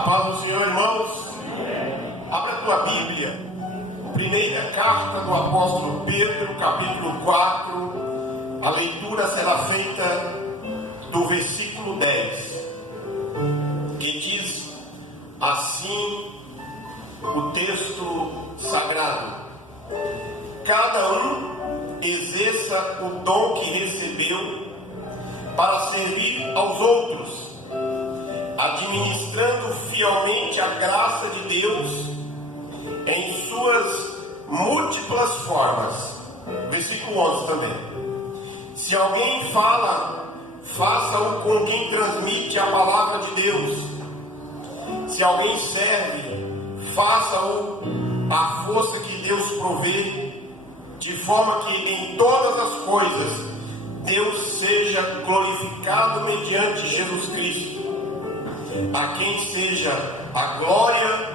A paz do Senhor, irmãos. Abra a tua Bíblia. Primeira carta do apóstolo Pedro, capítulo 4. A leitura será feita do versículo 10. Que diz assim o texto sagrado: cada um exerça o dom que recebeu para servir aos outros, administrando fielmente a graça de Deus em suas múltiplas formas. Versículo 11 também. Se alguém fala, faça-o com quem transmite a palavra de Deus. Se alguém serve, faça-o à força que Deus provê, de forma que em todas as coisas Deus seja glorificado mediante Jesus Cristo, a quem seja a glória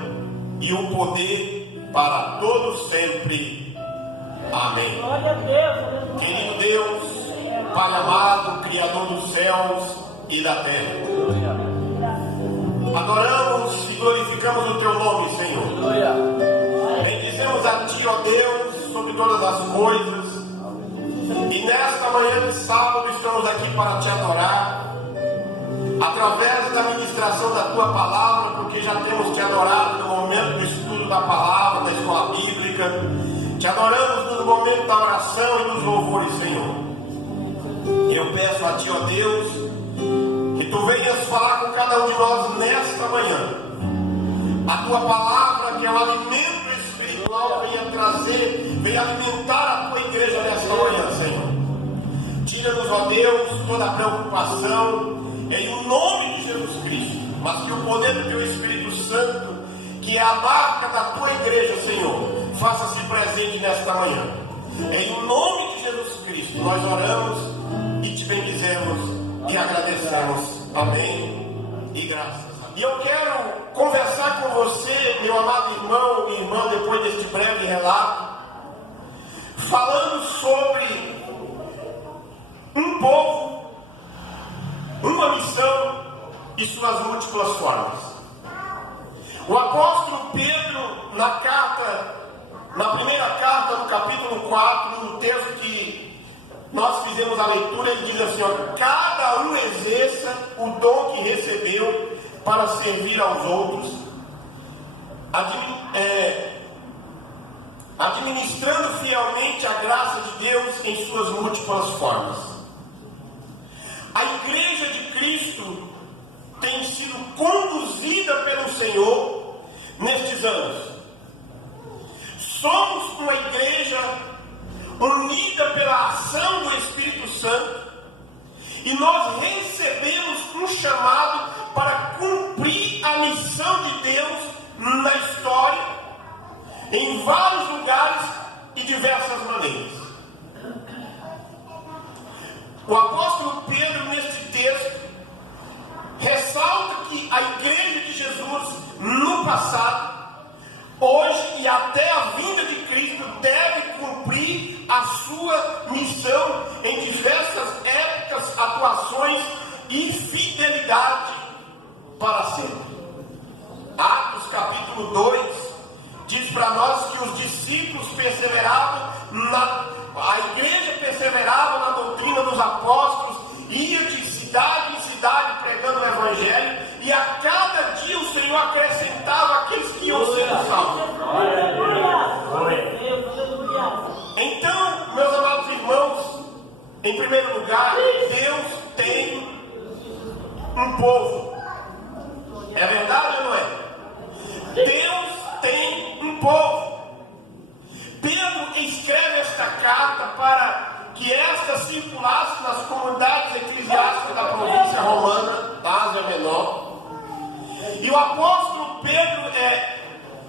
e o poder para todos sempre. Amém. Querido Deus, Pai amado, Criador dos céus e da terra, adoramos e glorificamos o Teu nome, Senhor. Bendizemos a Ti, ó Deus, sobre todas as coisas. E nesta manhã de sábado estamos aqui para Te adorar, através da ministração da Tua palavra, porque já temos Te adorado no momento do estudo da palavra, da escola bíblica. Te adoramos no momento da oração e dos louvores, Senhor. Eu peço a Ti, ó Deus, que Tu venhas falar com cada um de nós nesta manhã. A Tua palavra, que é o alimento espiritual, venha trazer, venha alimentar a Tua igreja nesta manhã, Senhor. Tira-nos, ó Deus, toda a preocupação, em o nome de Jesus Cristo, mas que o poder do Teu Espírito Santo, que é a marca da Tua igreja, Senhor, faça-se presente nesta manhã. Em o nome de Jesus Cristo, nós oramos e Te bendizemos e agradecemos. Amém e graças. E eu quero conversar com você, meu amado irmão e irmã, depois deste breve relato, falando sobre um povo, uma missão e suas múltiplas formas. O apóstolo Pedro, na primeira carta, no capítulo 4, no texto que nós fizemos a leitura, ele diz assim: ó, cada um exerça o dom que recebeu para servir aos outros, administrando fielmente a graça de Deus em suas múltiplas formas. A igreja de Cristo tem sido conduzida pelo Senhor nestes anos. Somos uma igreja unida pela ação do Espírito Santo, e nós recebemos um chamado para cumprir a missão de Deus na história, em vários lugares e diversas maneiras. O apóstolo Pedro, neste texto, ressalta que a igreja de Jesus, no passado, hoje e até a vinda de Cristo, deve cumprir a sua missão em diversas épocas, atuações e fidelidade para sempre. Atos capítulo 2 diz para nós que os discípulos perseveravam, a igreja perseverava na doutrina dos apóstolos, ia de cidade em cidade pregando o evangelho, e a cada dia o Senhor acrescentava aqueles que iam sendo salvos. Então, meus amados irmãos, em primeiro lugar, Deus tem um povo. É verdade ou não é? Deus tem um povo. Pedro escreve esta carta para que esta circulasse nas comunidades eclesiásticas da província romana, da Ásia Menor. E o apóstolo Pedro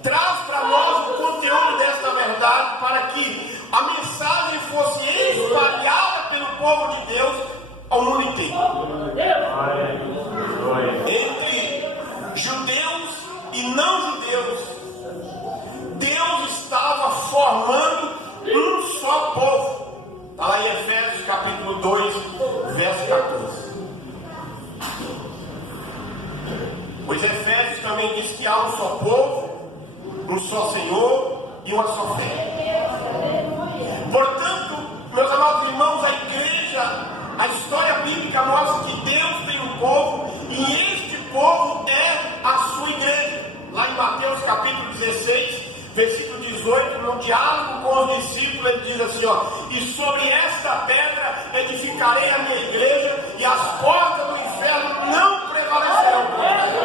traz para nós o conteúdo desta verdade, para que a mensagem fosse espalhada pelo povo de Deus ao mundo inteiro. Entre judeus e não judeus, Deus estava formando um só povo. Está lá em Efésios capítulo 2, verso 14. Os Efésios também diz que há um só povo, um só Senhor e uma só fé. Portanto, meus amados irmãos, a igreja, a história bíblica mostra que Deus tem um povo e este povo é a sua igreja. Lá em Mateus capítulo 16, versículo 18, no diálogo com os discípulos, ele diz assim, ó: e sobre esta pedra edificarei a minha igreja, e as portas do inferno não prevalecerão contra ela.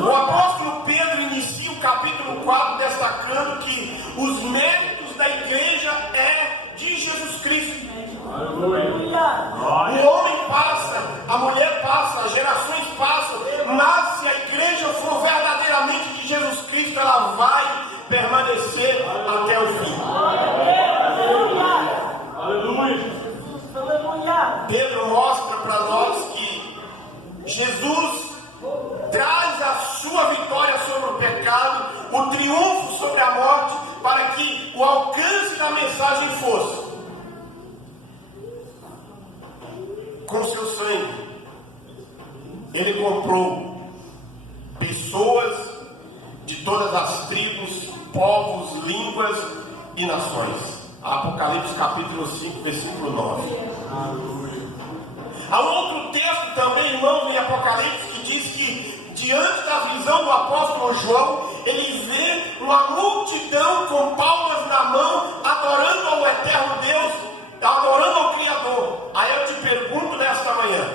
O apóstolo Pedro inicia o capítulo 4 destacando que os méritos da igreja é de Jesus Cristo. O homem passa, a mulher passa, as gerações passam, mas se a igreja for verdadeiramente de Jesus Cristo, ela vai permanecer até o fim. Pedro mostra para nós que Jesus traz a sua vitória sobre o pecado, o triunfo sobre a morte, para que o alcance da mensagem fosse: com seu sangue, ele comprou pessoas de todas as tribos, povos, línguas e nações. Apocalipse capítulo 5, versículo 9. Há um outro texto também, irmãos, em Apocalipse, que diz que diante da visão do apóstolo João, ele vê uma multidão com palmas na mão, adorando ao eterno Deus, adorando ao Criador. Aí eu te pergunto nesta manhã: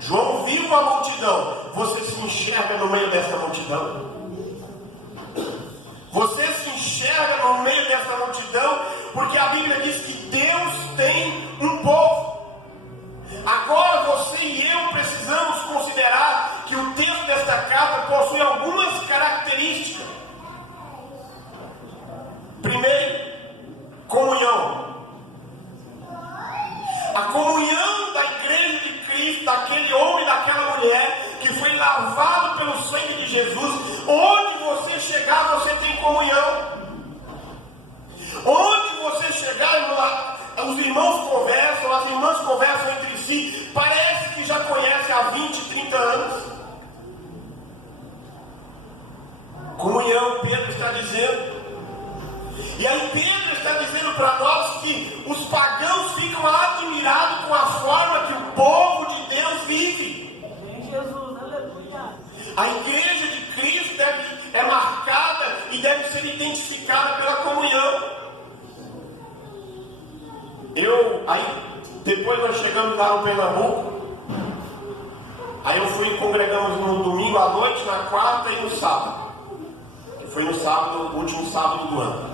João viu uma multidão, você se enxerga no meio dessa multidão? Você se enxerga no meio dessa multidão? Porque a Bíblia diz que Deus tem um povo. Agora você e eu precisamos considerar que o texto desta carta possui algumas características. Primeiro, comunhão. A comunhão da igreja de Cristo, daquele homem e daquela mulher que foi lavado pelo sangue de Jesus. Onde você chegar, você tem comunhão. Onde você chegar, os irmãos conversam, as irmãs conversam entre si, parece que já conhecem há 20, 30 anos. Comunhão, Pedro está dizendo. E aí Pedro está dizendo para nós que os pagãos ficam admirados com a forma que o povo de Deus vive. A igreja de Cristo é marcada e deve ser identificada pela comunhão. Depois nós chegamos lá no Pernambuco. Aí eu fui, congregamos no domingo à noite, na quarta e no sábado. Foi no sábado, o último sábado do ano.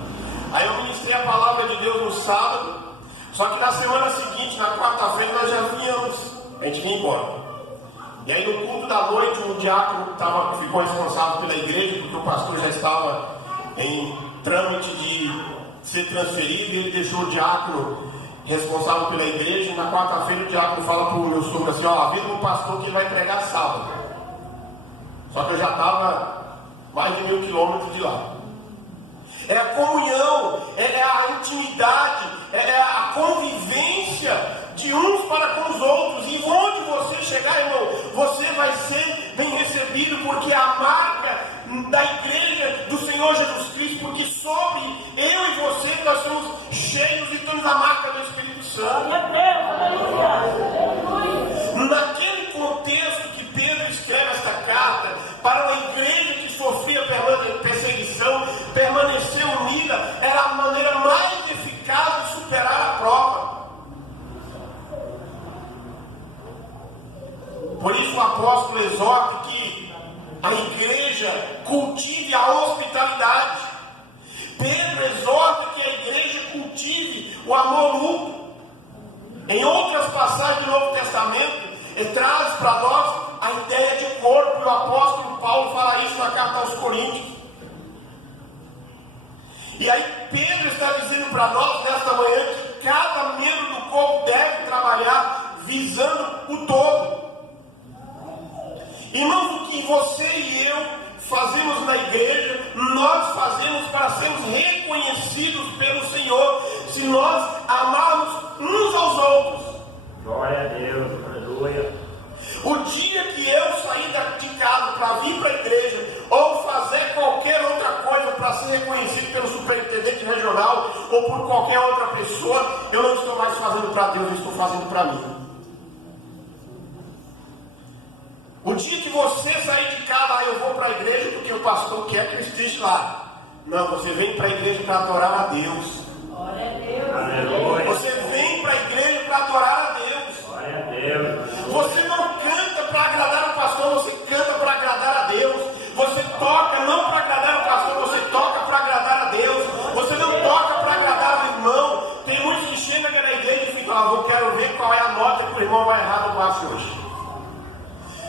Aí eu ministrei a palavra de Deus no sábado. Só que na semana seguinte, na quarta-feira, nós já vinhamos. A gente vinha embora. E aí no culto da noite, o diácono ficou responsável pela igreja, porque o pastor já estava em trâmite de ser transferido, e ele deixou o diácono responsável pela igreja. E na quarta-feira o diácono fala para o meu sogro assim: ó, avisa o pastor que ele vai pregar sábado. Só que eu já estava mais de 1000 quilômetros de lá. É a comunhão, é a intimidade, é a convivência de uns para com os outros. E onde você chegar, irmão, você vai ser bem recebido, porque a marca da igreja do Senhor Jesus Cristo, porque sobre eu e você nós somos cheios e temos a marca do Espírito Santo. Naquele contexto que Pedro escreve esta carta para uma igreja que sofria perseguição, permanecer unida era a maneira mais eficaz de superar a prova. Por isso o apóstolo exorta que a igreja cultive a hospitalidade. Pedro exorta que a igreja cultive o amor mútuo. Em outras passagens do Novo Testamento, ele traz para nós a ideia de corpo, e o apóstolo Paulo fala isso na carta aos Coríntios. E aí Pedro está dizendo para nós nesta manhã que cada membro do corpo deve trabalhar visando o todo. Irmãos, o que você e eu fazemos na igreja, nós fazemos para sermos reconhecidos pelo Senhor, se nós amarmos uns aos outros. Glória a Deus, aleluia. O dia que eu sair de casa para vir para a igreja ou fazer qualquer outra coisa para ser reconhecido pelo superintendente regional ou por qualquer outra pessoa, eu não estou mais fazendo para Deus, eu estou fazendo para mim. O dia que você sair de casa, eu vou para a igreja porque o pastor quer que eu esteja lá. Não, você vem para a igreja para adorar a Deus. Glória a Deus. Você vem para a igreja para adorar a Deus. Glória a Deus. Você não canta para agradar o pastor, você canta para agradar a Deus. Você toca não para agradar o pastor, você toca para agradar a Deus. Você não toca para agradar o irmão. Tem muitos que chegam na igreja e ficam, eu quero ver qual é a nota que o irmão vai errar no baixo hoje.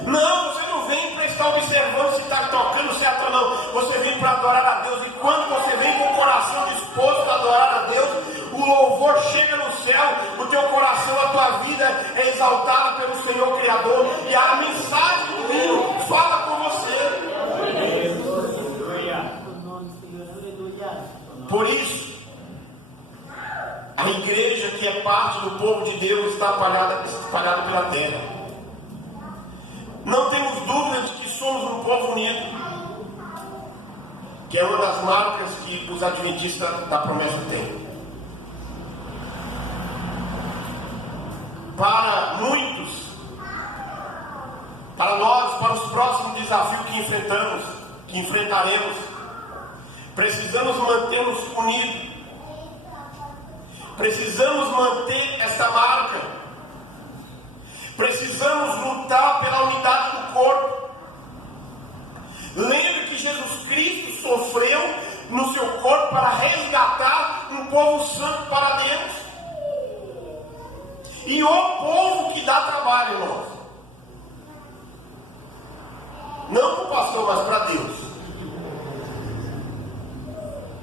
Não, você não vem para estar observando se está tocando certo ou não. Você vem para adorar a Deus. E quando você vem com o coração disposto a adorar a Deus, o louvor chega no céu, o teu coração, a tua vida é exaltada pelo Senhor Criador. E a mensagem do hino fala com você. Por isso, a igreja que é parte do povo de Deus está espalhada pela terra. Não temos dúvida de que somos um povo unido, que é uma das marcas que os adventistas da promessa têm. Para muitos, para nós, para os próximos desafios que enfrentaremos, precisamos manter-nos unidos, precisamos manter essa marca. Precisamos lutar pela unidade do corpo. Lembre que Jesus Cristo sofreu no seu corpo para resgatar um povo santo para Deus. E o povo que dá trabalho, irmãos. Não para o pastor, mas para Deus.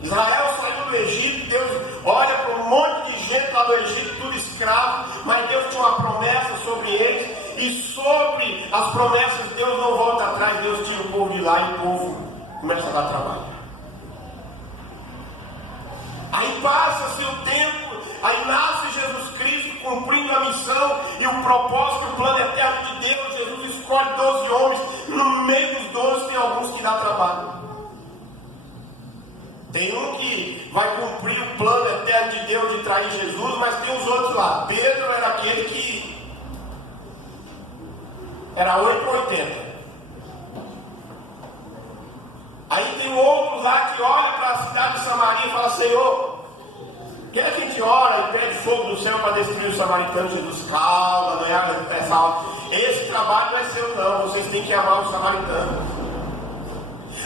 Israel saiu do Egito, Deus olha para um monte de gente lá do Egito, tudo escravo, mas Deus tinha uma promessa sobre eles, e sobre as promessas Deus não volta atrás. Deus tira o povo de lá e o povo começa a dar trabalho. Aí passa-se o tempo, aí nasce Jesus Cristo cumprindo a missão e o propósito, o plano eterno de Deus. Jesus escolhe 12 homens, no meio dos 12 tem alguns que dá trabalho. Tem um que vai cumprir o plano eterno de Deus de trair Jesus, mas tem os outros lá. Pedro era aquele que era 8 ou 80. Aí tem outros lá que olham para a cidade de Samaria e falam: Senhor, quer que a gente ora e pede fogo do céu para destruir os samaritanos? Jesus, calma, não é água de pessoal. Esse trabalho não é seu não, vocês têm que amar os samaritanos.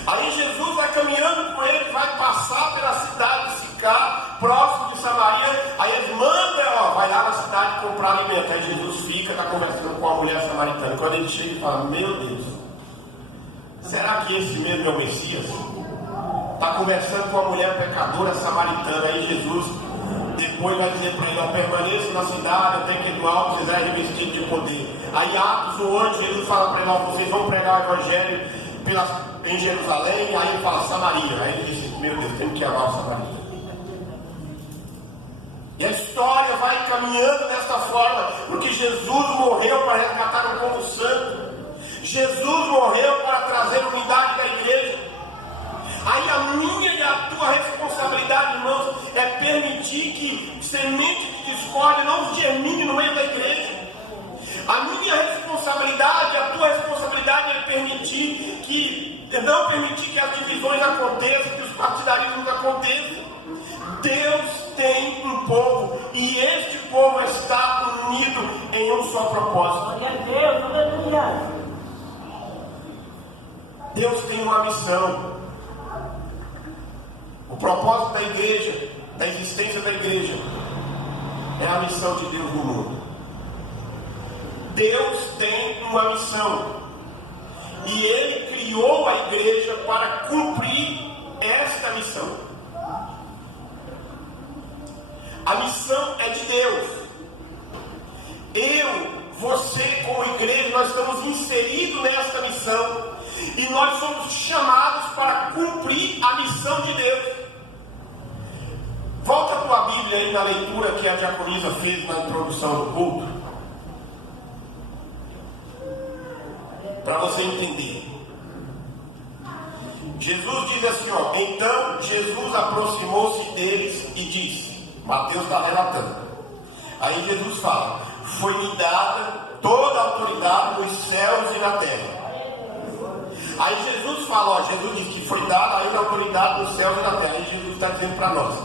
Aí Jesus vai caminhando com ele, vai passar pela cidade de Sicar, próximo de Samaria. Aí eles mandam, vai lá na cidade comprar alimento. Aí Jesus fica, está conversando com a mulher samaritana. Quando ele chega e fala: meu Deus, será que esse mesmo é o Messias? Está conversando com a mulher pecadora samaritana. Aí Jesus depois vai dizer para ele: permaneça na cidade até que do alto vocês sejam revestidos de poder. Aí Atos, o anjo, Jesus fala para ele: vocês vão pregar o evangelho em Jerusalém. Aí ele fala Samaria. Aí ele diz: meu Deus, temos que amar o Samaria. E a história vai caminhando desta forma, porque Jesus morreu para resgatar o povo santo. Jesus morreu para trazer unidade da igreja. Aí a minha e a tua responsabilidade, irmãos, é permitir que semente de discórdia não germine no meio da igreja. A minha responsabilidade, a tua responsabilidade é não permitir que as divisões aconteçam, que os partidarismos aconteçam. Deus tem um povo e este povo está unido em um só propósito. Deus tem uma missão. O propósito da igreja, da existência da igreja, é a missão de Deus no mundo. Deus tem uma missão e Ele criou a igreja para cumprir esta missão. A missão é de Deus. Você como igreja, nós estamos inseridos nesta missão e nós somos chamados para cumprir a missão de Deus. Volta a tua Bíblia aí na leitura que a diaconisa fez na introdução do culto. para você entender. Jesus diz assim, ó, então Jesus aproximou-se deles e disse, Mateus está relatando, aí Jesus fala, foi-lhe dada toda a autoridade nos céus e na terra. Aí Jesus fala, ó, Jesus diz que foi dada ainda a autoridade nos céus e na terra. Aí Jesus está dizendo para nós,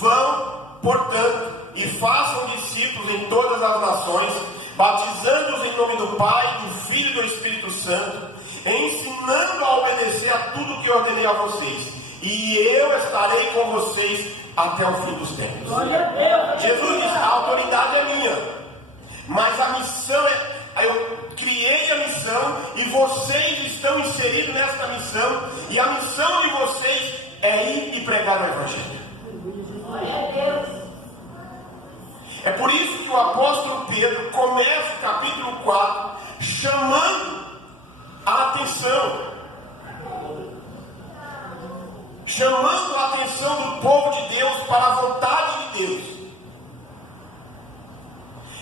vão, portanto, e façam discípulos em todas as nações, batizando-os em nome do Pai, do Filho e do Espírito Santo, ensinando a obedecer a tudo que eu ordenei a vocês, e eu estarei com vocês até o fim dos tempos. Jesus diz, a autoridade é minha, mas a missão é, eu criei a missão e vocês estão inseridos nesta missão, e a missão de vocês é ir e pregar o Evangelho. É por isso que o apóstolo Pedro começa o capítulo 4 chamando a atenção, chamando a atenção do povo de Deus para a vontade de Deus.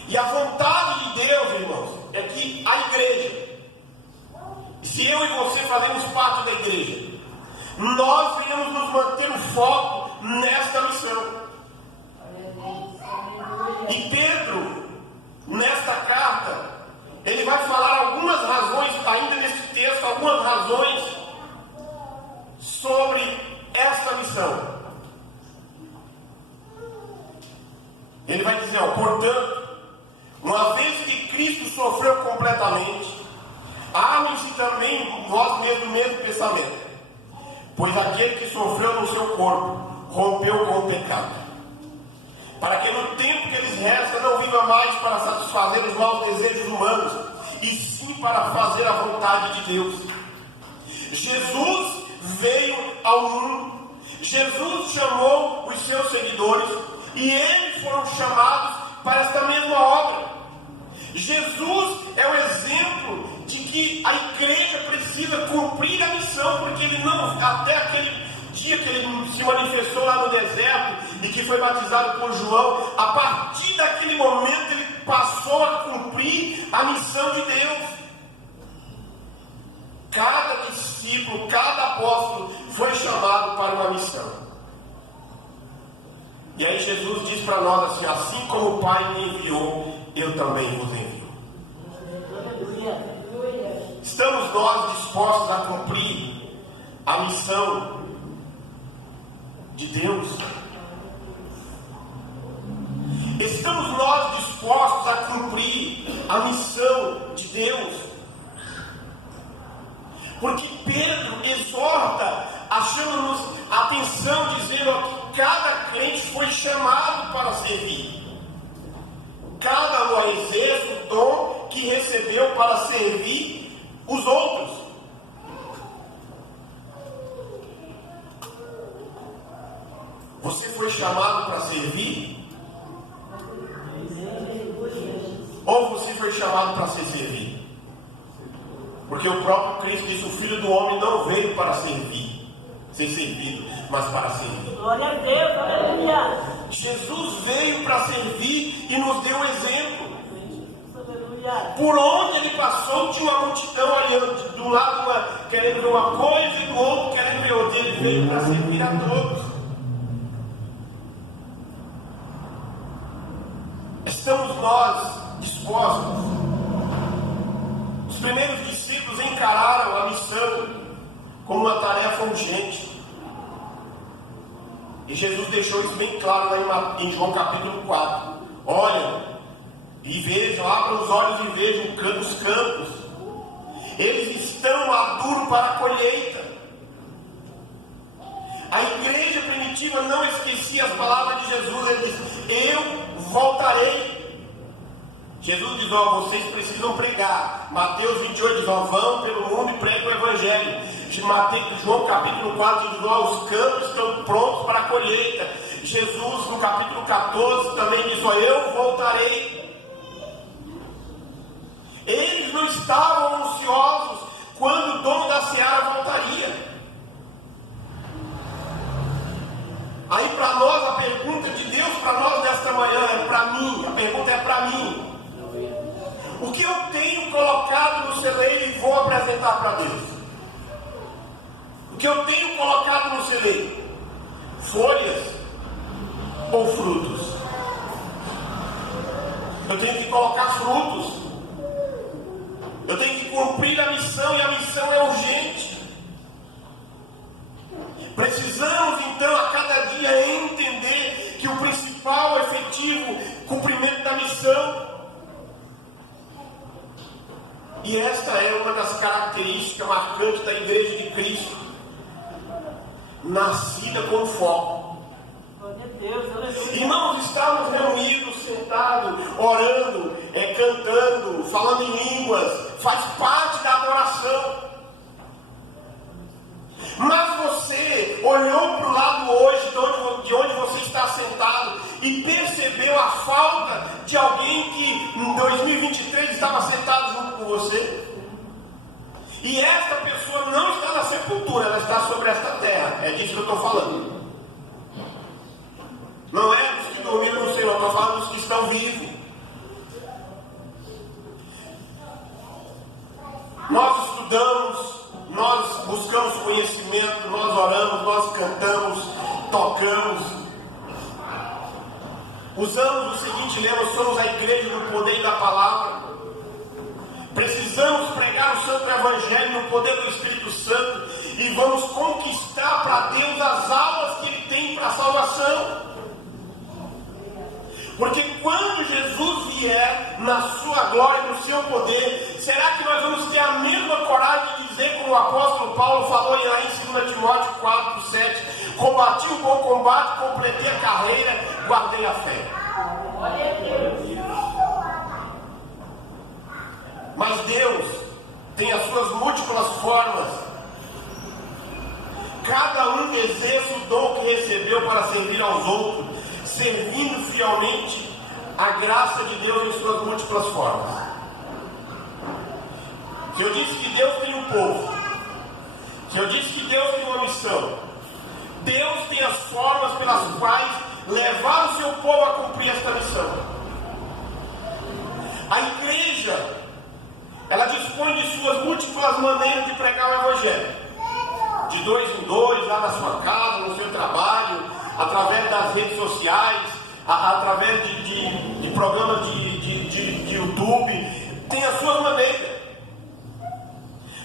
E a vontade de Deus, irmãos, é que a igreja, se eu e você fazemos parte da igreja, nós venhamos nos manter o foco nesta missão. E Pedro, nesta carta, ele vai falar algumas razões, ainda nesse texto, algumas razões sobre esta missão. Ele vai dizer, ó, portanto, uma vez que Cristo sofreu completamente, armem-se também vós mesmos do mesmo pensamento, pois aquele que sofreu no seu corpo rompeu com o pecado, para que no tempo que lhes resta não viva mais para satisfazer os maus desejos humanos, e sim para fazer a vontade de Deus. Jesus veio ao mundo, Jesus chamou os seus seguidores, e eles foram chamados para esta mesma obra. Jesus é o exemplo de que a igreja precisa cumprir a missão, porque ele não, até aquele dia que ele se manifestou lá no deserto e que foi batizado por João, a partir daquele momento ele passou a cumprir a missão de Deus. Cada discípulo, cada apóstolo foi chamado para uma missão. E aí Jesus diz para nós assim, assim como o Pai me enviou, eu também vos envio. Estamos nós dispostos a cumprir a missão de Deus? Estamos nós dispostos a cumprir a missão de Deus? Porque Pedro exorta, achando-nos a atenção, dizendo que cada crente foi chamado para servir. Cada um exerce o dom que recebeu para servir os outros. Você foi chamado para servir? Ou você foi chamado para ser servido? Porque o próprio Cristo disse, o Filho do Homem não veio para servir, ser servido, mas para servir. Glória a Deus, aleluia. Jesus veio para servir e nos deu exemplo. Por onde ele passou, tinha uma multidão olhando, de um lado querendo ver uma coisa e do outro querendo ver outra. Ele veio para servir a todos. Estamos nós dispostos? Os primeiros discípulos encararam a missão como uma tarefa urgente. E Jesus deixou isso bem claro lá em João capítulo 4. Olha, e vejam, abram os olhos e vejam os campos. Eles estão maduros para a colheita. A igreja primitiva não esquecia as palavras de Jesus. Ele diz, eu voltarei. Jesus diz, ó, vocês precisam pregar. Mateus 28 diz, ó, vão pelo mundo e pregam o Evangelho. João capítulo 4 diz, ó, os campos estão prontos para a colheita. Jesus no capítulo 14 também diz, ó, eu voltarei. Eles não estavam ansiosos quando o dono da seara voltaria. Aí para nós, a pergunta de Deus para nós nesta manhã é para mim, a pergunta é para mim. O que eu tenho colocado no celeiro e vou apresentar para Deus? O que eu tenho colocado no celeiro? Folhas ou frutos? Eu tenho que colocar frutos. Eu tenho que cumprir a missão, e a missão é urgente. Precisamos então a cada dia entender que o principal efetivo cumprimento da missão, e esta é uma das características marcantes da Igreja de Cristo, nascida com foco. Irmãos, estamos reunidos, sentados, orando, cantando, falando em línguas, faz parte da adoração. Mas você olhou para o lado hoje, de onde você está sentado, e percebeu a falta de alguém que em 2023 estava sentado junto com você? E esta pessoa não está na sepultura, ela está sobre esta terra. É disso que eu estou falando. Não é dos que dormiram no Senhor, eu estou falando dos que estão vivos. Nós estudamos, nós buscamos conhecimento, nós oramos, nós cantamos, tocamos. Usamos o seguinte lema: somos a igreja do poder e da palavra. Precisamos pregar o Santo Evangelho no poder do Espírito Santo, e vamos conquistar para Deus as almas que Ele tem para a salvação. Porque quando Jesus vier na sua glória, no seu poder, será que nós vamos ter a mesma coragem de dizer, como o apóstolo Paulo falou lá em 2 Timóteo 4:7, combati o bom combate, completei a carreira, guardei a fé? Mas Deus tem as suas múltiplas formas. Cada um exerce o dom que recebeu para servir aos outros, servindo fielmente a graça de Deus em suas múltiplas formas. Se eu disse que Deus tem um povo, se eu disse que Deus tem uma missão, Deus tem as formas pelas quais levar o seu povo a cumprir esta missão. A igreja, ela dispõe de suas múltiplas maneiras de pregar o Evangelho. De 2 em 2, lá na sua casa, no seu trabalho, através das redes sociais, através de programas de YouTube, tem as suas maneiras.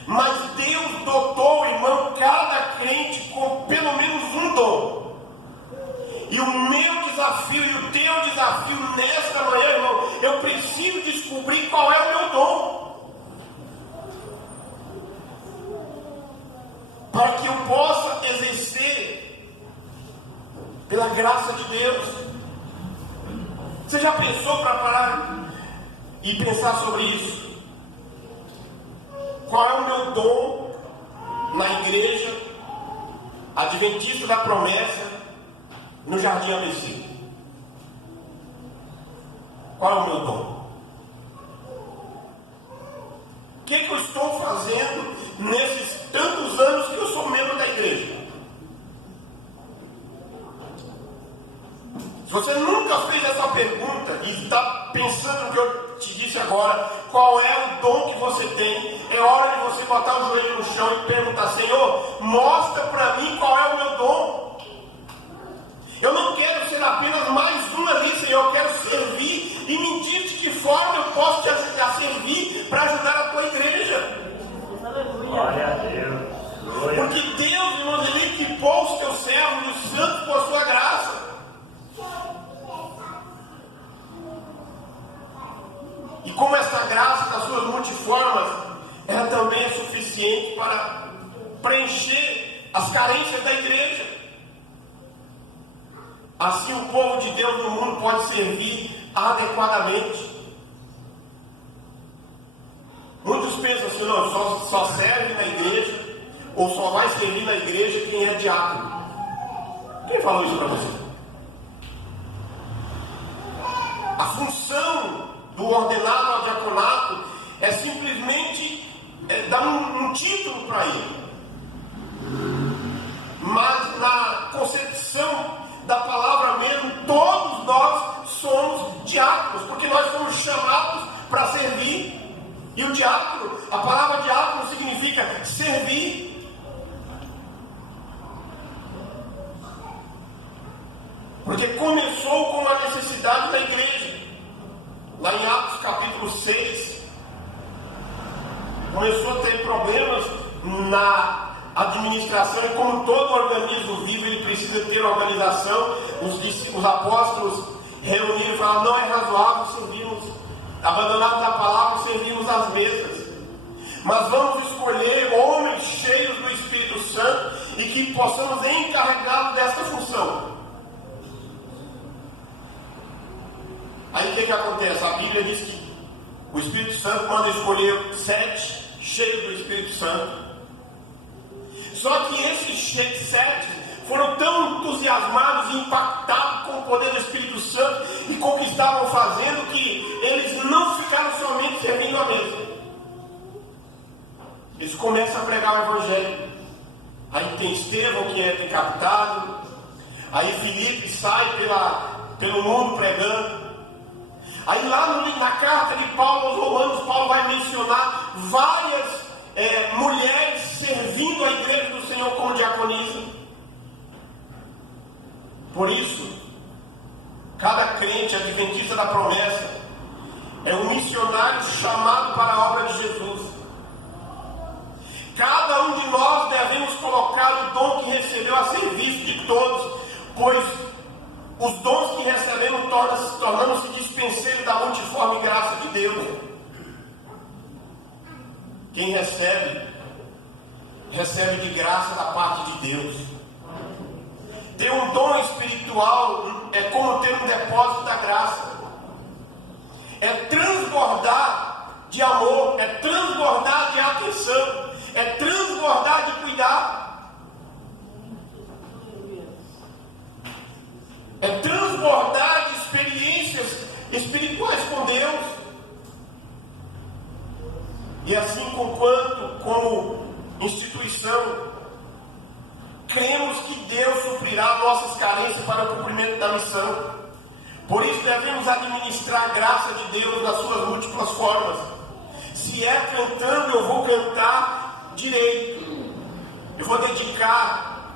Mas Deus dotou, irmão, cada crente com pelo menos um dom. E o meu desafio e o teu desafio nesta manhã, irmão, eu preciso descobrir qual é o meu dom, para que eu possa exercer pela graça de Deus. Você já pensou para parar e pensar sobre isso? Qual é o meu dom na igreja Adventista da Promessa, no Jardim ABC? Qual é o meu dom? O que eu estou fazendo nesses tantos anos que eu sou membro da igreja? Se você nunca fez essa pergunta e está pensando no que eu te disse agora, qual é o dom que você tem, é hora de você botar o joelho no chão e perguntar: Senhor, mostra para mim qual é o meu dom. Eu não quero ser apenas mais um ali, Senhor, eu quero servir, e me diz de que forma eu posso te ajudar a servir para ajudar a tua igreja. Glória a Deus. Porque Deus, irmãos, Ele equipou os teus servos e os santos por sua graça. E como essa graça das suas multiformas, ela também é suficiente para preencher as carências da igreja. Assim o povo de Deus no mundo pode servir adequadamente. Muitos pensam assim: não, só serve na igreja, ou só vai servir na igreja quem é diácono. Quem falou isso para você? A função do ordenado ao diaconato é simplesmente dar um título para ele. Mas na concepção da palavra mesmo, todos nós somos diáconos, porque nós fomos chamados para servir. E o diácono, a palavra diácono significa servir. Porque começou com uma necessidade da igreja. Lá em Atos capítulo 6, começou a ter problemas na administração, e como todo organismo vivo, ele precisa ter organização. Os apóstolos reuniram e falaram: não é razoável servirmos, abandonarmos a palavra e servirmos as mesas, mas vamos escolher homens cheios do Espírito Santo e que possamos encarregá-los desta função. Aí o que acontece? A Bíblia diz que o Espírito Santo manda escolher 7 cheios do Espírito Santo. Só que esses 7 foram tão entusiasmados e impactados com o poder do Espírito Santo e com o que estavam fazendo, que eles não ficaram somente servindo a mesa. Eles começam a pregar o Evangelho. Aí tem Estevão que é decapitado. Aí Filipe sai pelo mundo pregando. Aí lá na carta de Paulo aos Romanos, Paulo vai mencionar várias mulheres servindo a igreja do Senhor como diaconisa. Por isso, cada crente adventista da promessa é um missionário chamado para a obra de Jesus. Cada um de nós devemos colocar o dom que recebeu a serviço de todos, pois os dons que recebemos tornam-se dispenseiros da multiforme graça de Deus. Quem recebe de graça da parte de Deus. Ter um dom espiritual é como ter um depósito da graça. É transbordar de amor, é transbordar de atenção, é transbordar de cuidar, é transbordar de experiências espirituais com Deus. E assim, como instituição, cremos que Deus suprirá nossas carências para o cumprimento da missão. Por isso devemos administrar a graça de Deus nas suas múltiplas formas. Se é cantando, eu vou cantar direito. Eu vou dedicar,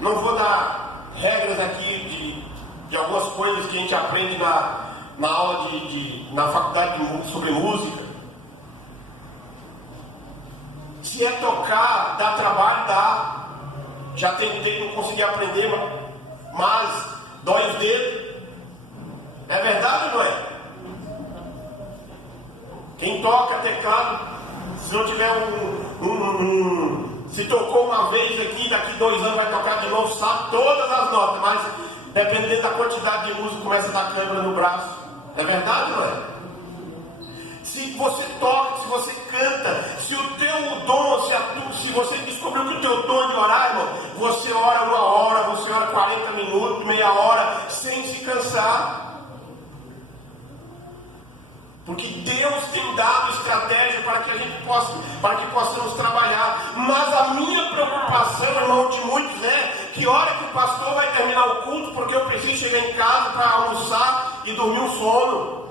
não vou dar regras aqui de algumas coisas que a gente aprende na aula na faculdade sobre música. Se é tocar, dá trabalho, dá. Já tentei, não consegui aprender, mas dói os dedos. É verdade ou não é? Quem toca teclado, se não tiver se tocou uma vez aqui, daqui 2 anos vai tocar de novo, sabe todas as notas, mas dependendo da quantidade de música, começa a dar câimbra no braço. É verdade ou não é? Se você toca, se você canta, se o teu dom, se você descobriu que o teu dom é de orar, irmão, você ora 1 hora, você ora 40 minutos, meia hora, sem se cansar. Porque Deus tem dado estratégia para que possamos trabalhar. Mas a minha preocupação, irmão, de muitos que hora que o pastor vai terminar o culto, porque eu preciso chegar em casa para almoçar e dormir um sono.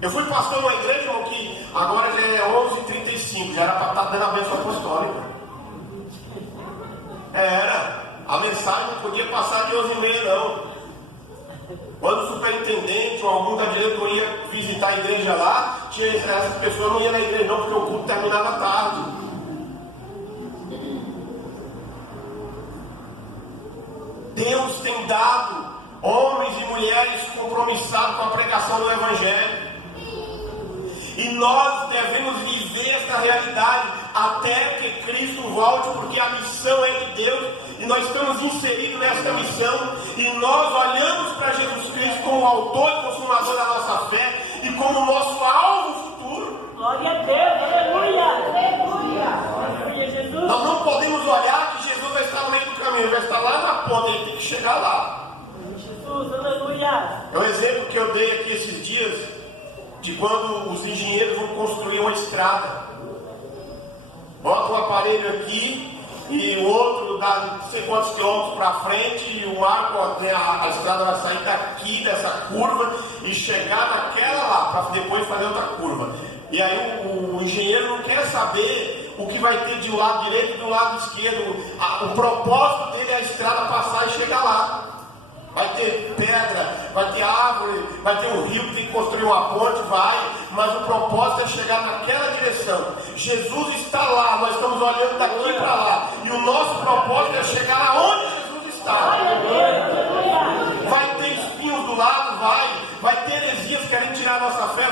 Eu fui pastor numa igreja, irmão, que agora já é 11h35, já era para estar dando a bênção apostólica. Era. A mensagem não podia passar de 11h30, não. Quando o superintendente ou algum da diretoria visitar a igreja lá, essas pessoas não iam na igreja não, porque o culto terminava tarde. Deus tem dado homens e mulheres compromissados com a pregação do Evangelho. E nós devemos viver esta realidade até que Cristo volte, porque a missão é de Deus e nós estamos inseridos nesta missão. E nós olhamos para Jesus Cristo como o autor e consumador da nossa fé e como o nosso alvo futuro. Glória a Deus, aleluia, aleluia, aleluia, Jesus. Nós não podemos olhar que Jesus vai estar no meio do caminho, ele vai estar lá na ponta, ele tem que chegar lá. Jesus, aleluia. É um exemplo que eu dei aqui esses dias, de quando os engenheiros vão construir uma estrada. Bota um aparelho aqui e o outro dá não sei quantos quilômetros para frente, e o Marco, a estrada vai sair daqui dessa curva e chegar naquela lá, para depois fazer outra curva. E aí o engenheiro não quer saber o que vai ter de um lado direito e do lado esquerdo. O propósito dele é a estrada passar e chegar lá. Vai ter pedra, vai ter árvore, vai ter um rio que tem que construir uma ponte, mas o propósito é chegar naquela direção. Jesus está lá, nós estamos olhando daqui para lá, e o nosso propósito é chegar aonde Jesus está. Vai ter espinhos do lado, vai ter heresias querendo tirar a nossa fé,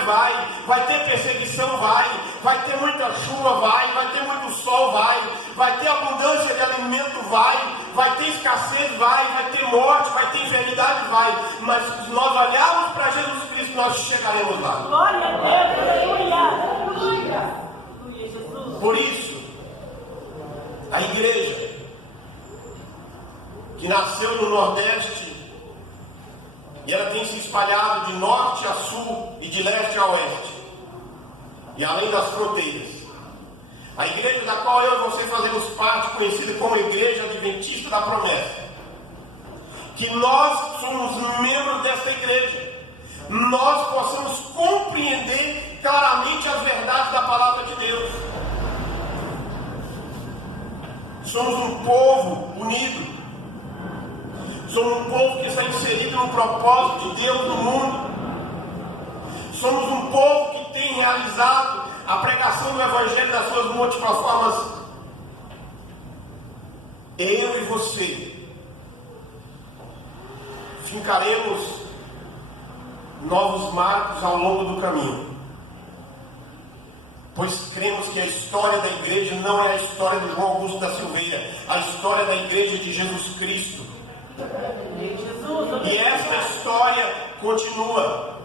vai ter perseguição, vai ter muita chuva, vai ter muito sol, vai ter abundância de alimento, vai ter escassez, vai ter morte, vai ter enfermidade, mas se nós olharmos para Jesus Cristo, nós chegaremos lá. Glória a Deus, aleluia. Por isso, a igreja que nasceu no Nordeste, e ela tem se espalhado de norte a sul e de leste a oeste, e além das fronteiras. A igreja da qual eu e você fazemos parte, conhecida como Igreja Adventista da Promessa, que nós somos membros dessa igreja, nós possamos compreender claramente as verdades da palavra de Deus. Somos um povo unido. Somos um povo que está inserido no propósito de Deus no mundo. Somos um povo que tem realizado a pregação do Evangelho das suas múltiplas formas. Eu e você fincaremos novos marcos ao longo do caminho, pois cremos que a história da igreja não é a história do João Augusto da Silveira, a história da igreja de Jesus Cristo. E essa história continua.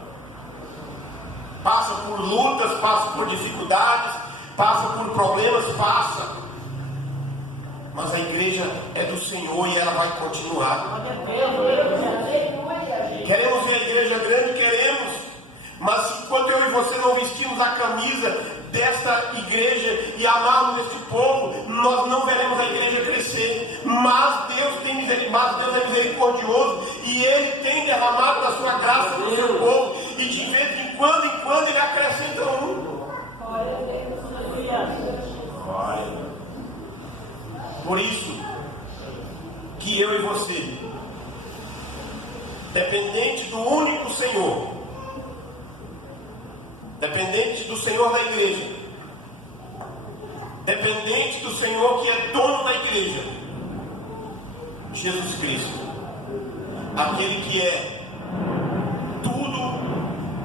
Passa por lutas, passa por dificuldades, passa por problemas, mas a igreja é do Senhor e ela vai continuar. Queremos ver a igreja grande? Queremos. Mas enquanto eu e você não vestimos a camisa desta igreja e amarmos este povo, nós não veremos a igreja crescer. Mas Deus é misericordioso e Ele tem derramado da sua graça no seu povo, e de vez em quando Ele acrescenta um. Por isso que eu e você, dependente do único Senhor, dependente do Senhor da igreja, dependente do Senhor que é dono da igreja, Jesus Cristo, aquele que é tudo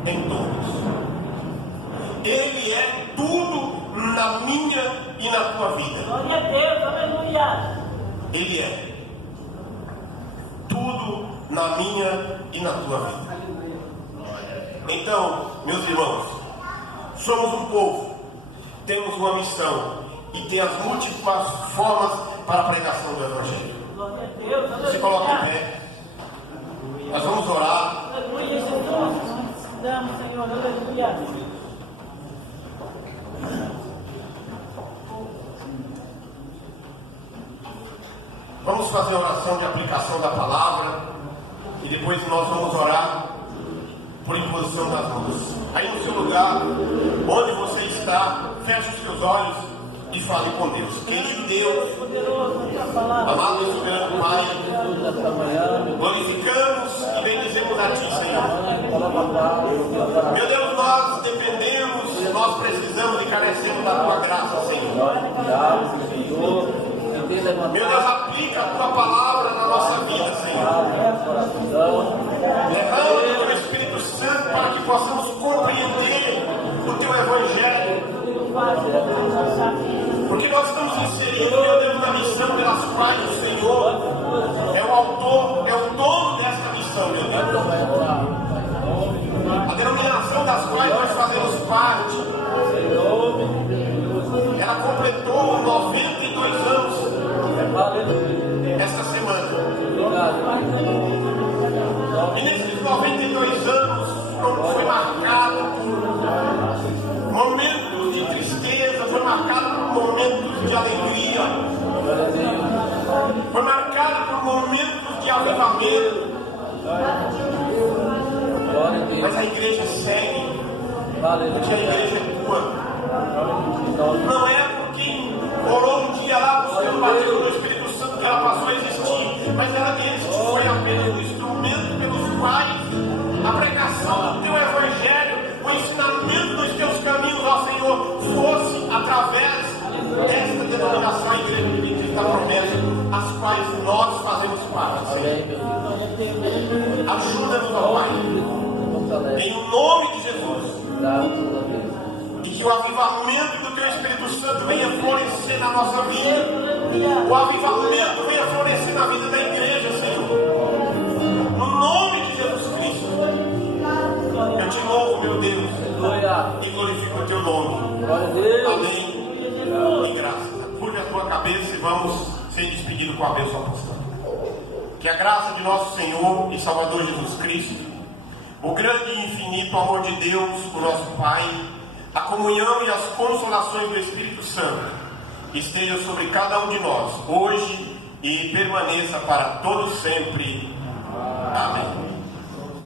em todos. Ele é tudo na minha e na tua vida. Glória a Deus, aleluia. Ele é tudo na minha e na tua vida. Então, meus irmãos, somos um povo, temos uma missão e tem as múltiplas formas para a pregação do Evangelho. Glória a Deus, aleluia. Se coloque em pé. Nós vamos orar. Aleluia, Jesus. Nós damos, Senhor, aleluia. Vamos fazer a oração de aplicação da palavra e depois nós vamos orar por imposição das mãos. Aí no seu lugar, onde você está, feche os seus olhos e fale com Deus. Querido Deus, amado e soberano Pai, glorificamos e bendizemos a Ti, Senhor. Meu Deus, nós dependemos, nós precisamos e carecemos da Tua graça, Senhor. Meu Deus, aplica a Tua palavra na nossa vida, Senhor. Derrama o Teu Espírito Santo para que possamos compreender o Teu Evangelho. Porque nós estamos inseridos, meu Deus, na missão pelas quais o Senhor é o autor, é o dono dessa missão, meu Deus. A denominação das quais nós fazemos parte, ela completou 92 anos esta semana. E nesses 92 anos foi marcado por momentos de tristeza, foi marcado por momentos de alegria. avivamento. Mas a igreja segue, porque a igreja é tua. Não é porque orou um dia lá buscando batismo do Espírito Santo que ela passou a existir, mas ela disse que foi apenas um instrumento pelos quais a pregação do teu evangelho, o ensinamento dos teus caminhos ao Senhor fosse através desta denominação, a igreja adventista da promessa, as quais nós fazemos parte, Senhor. Ajuda-nos, ó Pai, em nome de Jesus, e que o avivamento do teu Espírito Santo venha florescer na nossa vida, o avivamento venha florescer na vida da igreja, Senhor, no nome de Jesus Cristo. Eu te louvo, meu Deus, e glorifico o teu nome. Amém. E graças. Curve a tua cabeça e vamos ser despedidos com a bênção apostólica. Que a graça de nosso Senhor e Salvador Jesus Cristo, o grande e infinito amor de Deus, o nosso Pai, a comunhão e as consolações do Espírito Santo estejam sobre cada um de nós, hoje e permaneça para todos sempre. Amém.